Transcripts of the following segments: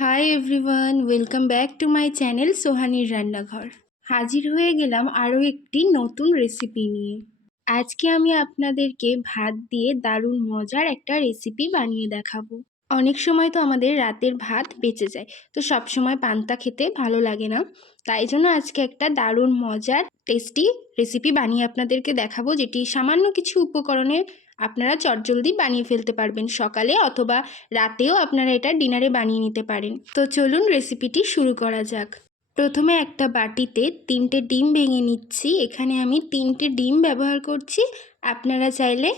Hi everyone welcome back to my channel সোহানির রান্নাঘর হাজির হয়ে গেলাম আরও একটি নতুন রেসিপি নিয়ে। আজকে আমি আপনাদেরকে ভাত দিয়ে দারুণ মজার একটা রেসিপি বানিয়ে দেখাবো। অনেক সময় তো আমাদের রাতের ভাত বেঁচে যায়, তো সব সময় পান্তা খেতে ভালো লাগে না। তাই জন্য আজকে একটা দারুণ মজার টেস্টি রেসিপি বানিয়ে আপনাদেরকে দেখাবো, যেটি সামান্য কিছু উপকরণে আপনারা চটজলদি বানিয়ে ফেলতে পারবেন সকালে অথবা রাতেও আপনারা এটা ডিনারে বানিয়ে নিতে পারেন। তো চলুন রেসিপিটি শুরু করা যাক। প্রথমে একটা বাটিতে তিনটে ডিম ভেঙে নিচ্ছি। এখানে আমি তিনটে ডিম ব্যবহার করছি। আপনারা চাইলে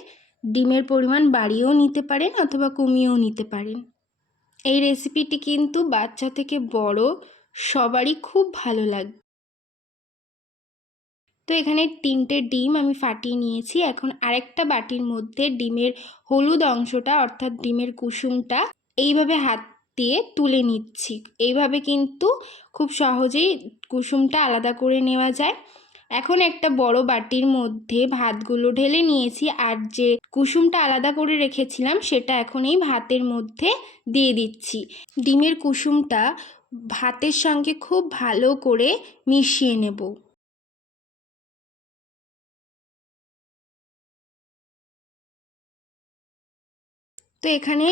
ডিমের পরিমাণ বাড়িয়েও নিতে পারেন অথবা কমিয়েও নিতে পারেন। এই রেসিপিটি কিন্তু বাচ্চা থেকে বড় সবারই খুব ভালো লাগবে। তো এখানে তিনটে ডিম আমি ফাটিয়ে নিয়েছি। এখন আরেকটা বাটির মধ্যে ডিমের হলুদ অংশটা, অর্থাৎ ডিমের কুসুমটা, এইভাবে হাত দিয়ে তুলে নিচ্ছি। এইভাবে কিন্তু খুব সহজেই কুসুমটা আলাদা করে নেওয়া যায়। এখন একটা বড় বাটির মধ্যে ভাতগুলো ঢেলে নিয়েছি। আর যে কুসুমটা আলাদা করে রেখেছিলাম, সেটা এখন এই ভাতের মধ্যে দিয়ে দিচ্ছি। ডিমের কুসুমটা ভাতের সঙ্গে খুব ভালো করে মিশিয়ে নেব। তো এখানে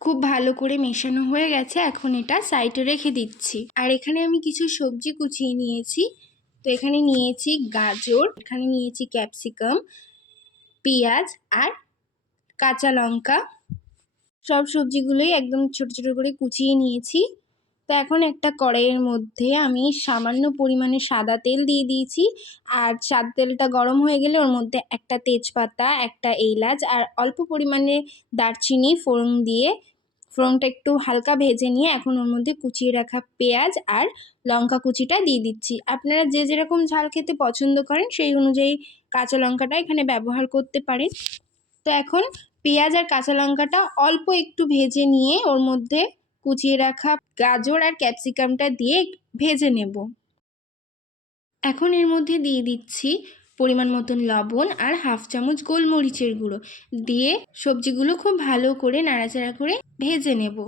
খুব ভালো করে মেশানো হয়ে গেছে, এখন এটা সাইডে রেখে দিচ্ছি। আর এখানে আমি কিছু সবজি কুচিয়ে নিয়েছি। তো এখানে নিয়েছি গাজর, এখানে নিয়েছি ক্যাপসিকাম, পেঁয়াজ আর কাঁচা লঙ্কা। সব সবজিগুলোই একদম ছোট ছোট করে কুচিয়ে নিয়েছি। তো এখন একটা কড়াইয়ের মধ্যে আমি সামান্য পরিমাণে সাদা তেল দিয়ে দিয়েছি। আর সাদা তেলটা গরম হয়ে গেলে ওর মধ্যে একটা তেজপাতা, একটা এলাচ আর অল্প পরিমাণে দারচিনি ফোড়ন দিয়ে, ফোড়নটা একটু হালকা ভেজে নিয়ে এখন ওর মধ্যে কুচিয়ে রাখা পেঁয়াজ আর লঙ্কা কুচিটা দিয়ে দিচ্ছি। আপনারা যে যেরকম ঝাল খেতে পছন্দ করেন সেই অনুযায়ী কাঁচা লঙ্কাটা এখানে ব্যবহার করতে পারেন। তো এখন পেঁয়াজ আর কাঁচা লঙ্কাটা অল্প একটু ভেজে নিয়ে ওর মধ্যে কুচিয়ে রাখা গাজর আর ক্যাপসিকামটা দিয়ে ভেজে নেব। এখন এর মধ্যে দিয়ে দিচ্ছি পরিমাণ মতন লবণ আর হাফ চামচ গোলমরিচের গুঁড়ো। দিয়ে সবজিগুলো খুব ভালো করে নাড়াচাড়া করে ভেজে নেব।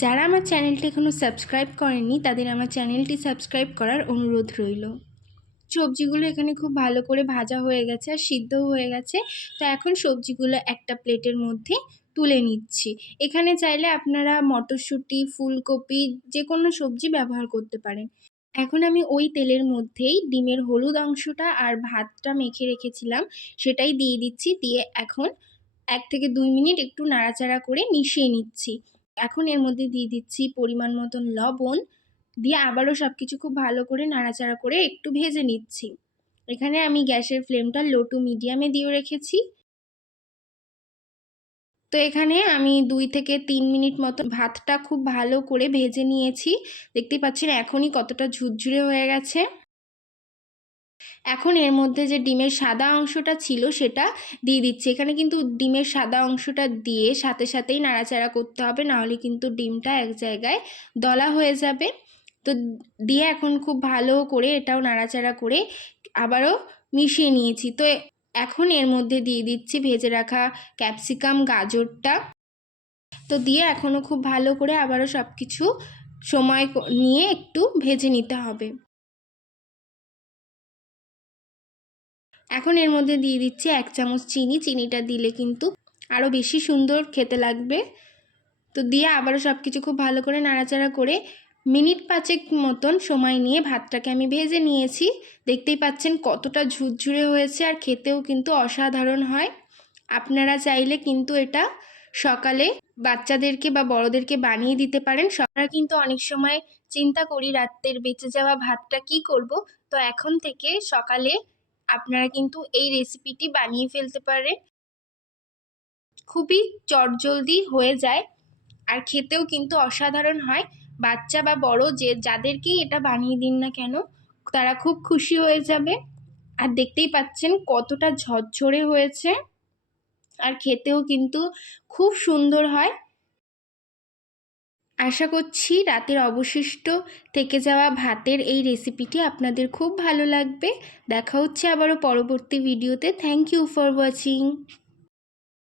যারা আমার চ্যানেলটি এখনও সাবস্ক্রাইব করেননি, তাদের আমার চ্যানেলটি সাবস্ক্রাইব করার অনুরোধ রইল। সবজিগুলো এখানে খুব ভালো করে ভাজা হয়ে গেছে আর সিদ্ধও হয়ে গেছে। তো এখন সবজিগুলো একটা প্লেটের মধ্যে তুলে নিচ্ছি। এখানে চাইলে আপনারা মটরশুঁটি, ফুলকপি যে কোনো সবজি ব্যবহার করতে পারেন। এখন আমি ওই তেলের মধ্যেই ডিমের হলুদ অংশটা আর ভাতটা মেখে রেখেছিলাম, সেটাই দিয়ে দিচ্ছি। দিয়ে এখন এক থেকে দুই মিনিট একটু নাড়াচাড়া করে মিশিয়ে নিচ্ছি। এখন এর মধ্যে দিয়ে দিচ্ছি পরিমাণ মতন লবণ দিয়ে আবারও সব কিছু খুব ভালো করে নাড়াচাড়া করে একটু ভেজে নিচ্ছি। এখানে আমি গ্যাসের ফ্লেমটা লো টু মিডিয়ামে দিয়ে রেখেছি। তো এখানে আমি দুই থেকে তিন মিনিট মতো ভাতটা খুব ভালো করে ভেজে নিয়েছি। দেখতে পাচ্ছেন এখনই কতটা ঝুরঝুরে হয়ে গেছে। এখন এর মধ্যে যে ডিমের সাদা অংশটা ছিল সেটা দিয়ে দিচ্ছি। এখানে কিন্তু ডিমের সাদা অংশটা দিয়ে সাথে সাথেই নাড়াচাড়া করতে হবে, নাহলে কিন্তু ডিমটা এক জায়গায় দলা হয়ে যাবে। তো দিয়ে এখন খুব ভালো করে এটাও নাড়াচাড়া করে আবারও মিশিয়ে নিয়েছি। তো এখন এর মধ্যে দিয়ে দিচ্ছি ভেজে রাখা ক্যাপসিকাম, গাজরটা। তো দিয়ে এখনও খুব ভালো করে আবারও সব কিছু সময় নিয়ে একটু ভেজে নিতে হবে। এখন এর মধ্যে দিয়ে দিচ্ছি এক চামচ চিনি। চিনিটা দিলে কিন্তু আরও বেশি সুন্দর খেতে লাগবে। তো দিয়ে আবারও সব কিছু খুব ভালো করে নাড়াচাড়া করে মিনিট পাঁচেক মতন সময় নিয়ে ভাতটাকে আমি ভেজে নিয়েছি। দেখতেই পাচ্ছেন কতটা ঝুরঝুরে হয়েছে আর খেতেও কিন্তু অসাধারণ হয়। আপনারা চাইলে কিন্তু এটা সকালে বাচ্চাদেরকে বা বড়দেরকে বানিয়ে দিতে পারেন। সকালে কিন্তু অনেক সময় চিন্তা করি রাত্রের বেঁচে যাওয়া ভাতটা কি করব। তো এখন থেকে সকালে আপনারা কিন্তু এই রেসিপিটি বানিয়ে ফেলতে পারেন। খুবই চটজলদি হয়ে যায় আর খেতেও কিন্তু অসাধারণ হয়। বাচ্চা বা বড় যে, যাদেরকেই এটা বানিয়ে দিন না কেন, তারা খুব খুশি হয়ে যাবে। আর দেখতেই পাচ্ছেন কতটা ঝরঝরে হয়েছে। আর খেতেও কিন্তু খুব সুন্দর হয়। আশা করছি রাতের অবশিষ্ট থেকে যাওয়া ভাতের এই রেসিপিটি আপনাদের খুব ভালো লাগবে। দেখা হচ্ছে আবারও পরবর্তী ভিডিওতে থ্যাংক ইউ ফর ওয়াচিং